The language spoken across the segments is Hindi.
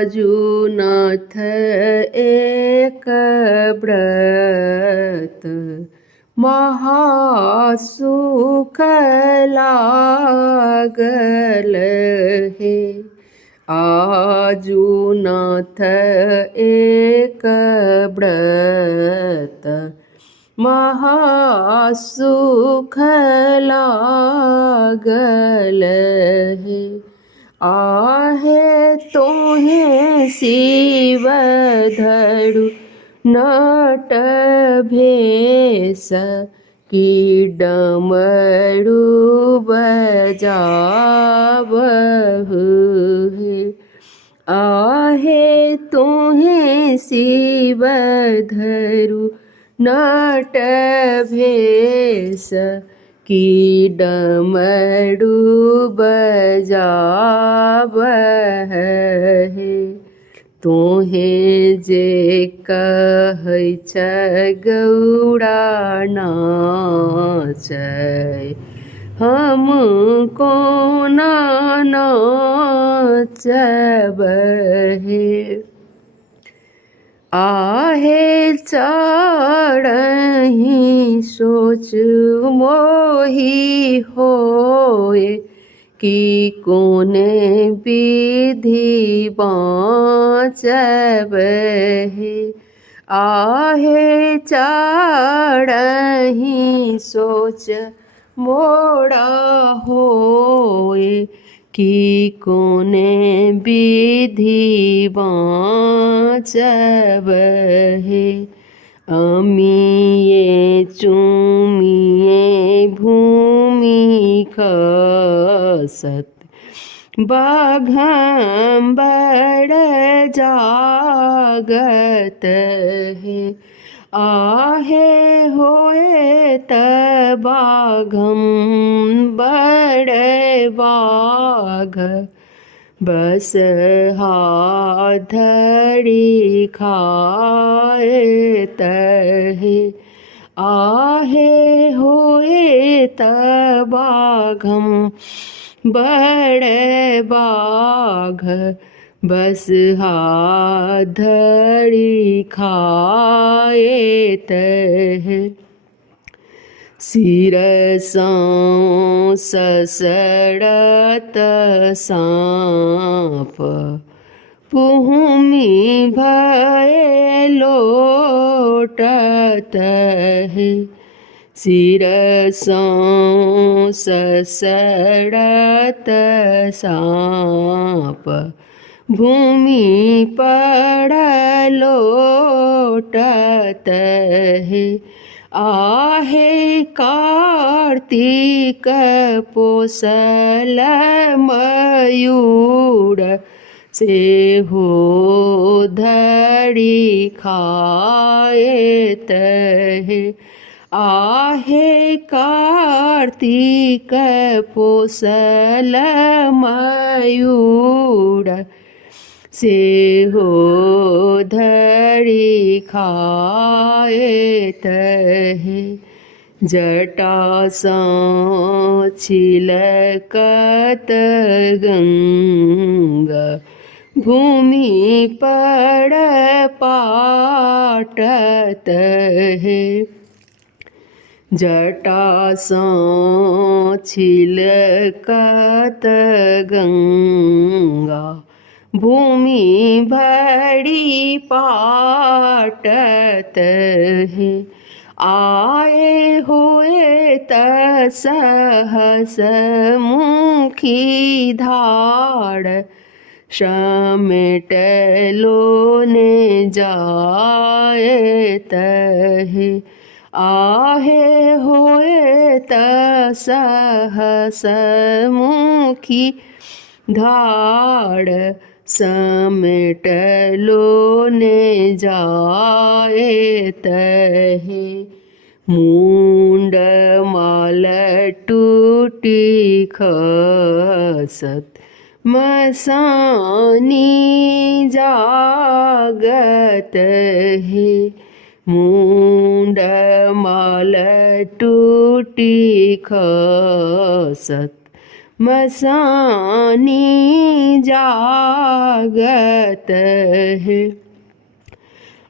आजुनाथ एक व्रत महासुख लागल हे। आजुनाथ एक व्रत महासुख लागल हे। आहे तोहे शिव धरु नट भेष की डमरू बजावहु हे। आहे तोहे शिव धरु नट भेष की डमरू बजावहु। तोहे जे कहै छ गौड़ा नाचै हम कोना नाचब हे। आहे चढ़हि सोच मोहि होए कि कोने विधि बाँचब हे। आहे चढ़हि सोच मोड़ा होए कि कोने विधि बाँचब हे। अमिये चूमिये भूमि खसत बाघम्बर जागत हे। आहे होए त बाघम्बर बाघ बस धरि खाएत हे। आहे होए त बाघम्बर बाघ बस धरि खाएत है। सिरसों ससड़त साँप पुहुमी भय लोटत है। सिरसों ससड़त साँप भूमि पर लोटत है। आहे कार्तिक पोसल मयूर से हो धरि खाएत है। आहे कार्तिक पोसल मयूर से हो धरि खाएत है। जटा सँ छिलकत गंगा भूमि पर पाटत है। जटा सँ छिलकत गंगा भूमि भरी पाटत है। आए हुए त सहस मुखी धार समेट लोने जाएत है। आहे होए त सहस मुखी धार समेट लोने जाएत है। मुंड माल टूटी खसत मसानी जागत है। मुंड माल टूटी खसत मसानी जागत है।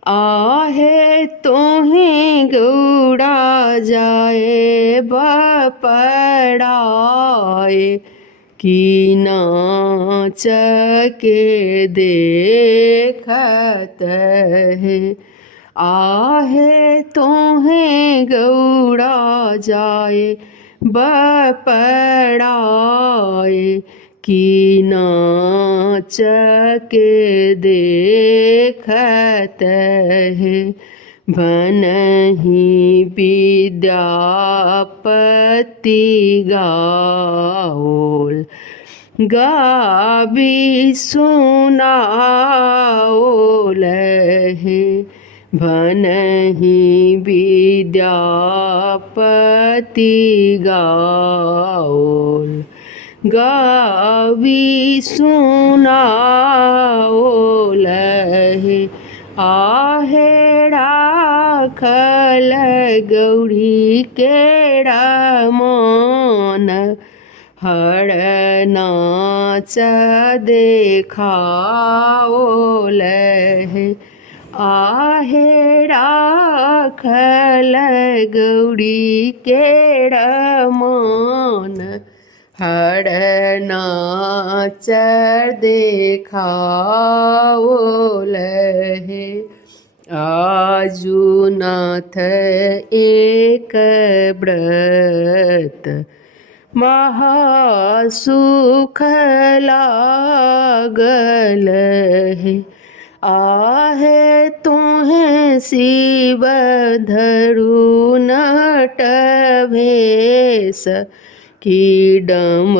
आहे तोहें गौड़ा जाए बपड़ाए कि नाच के देखत है। आहे तोहें गौड़ा जाए बपड़ाए कि नाच के देखत है। भनहि विद्यापति गाओल गाबी सुनाओल है। भनहि विद्यापति गाओल गावी सुनाओल है। आहे राखल गौरी केड़ा मान हर नाच देखाओल है। आहे राखल गौरी केड़ा मान हर नाच देखाओल है। आजु नाथ एक व्रत महासुख लागल है। आहे तोहें शिव धरु नट भेष कि डम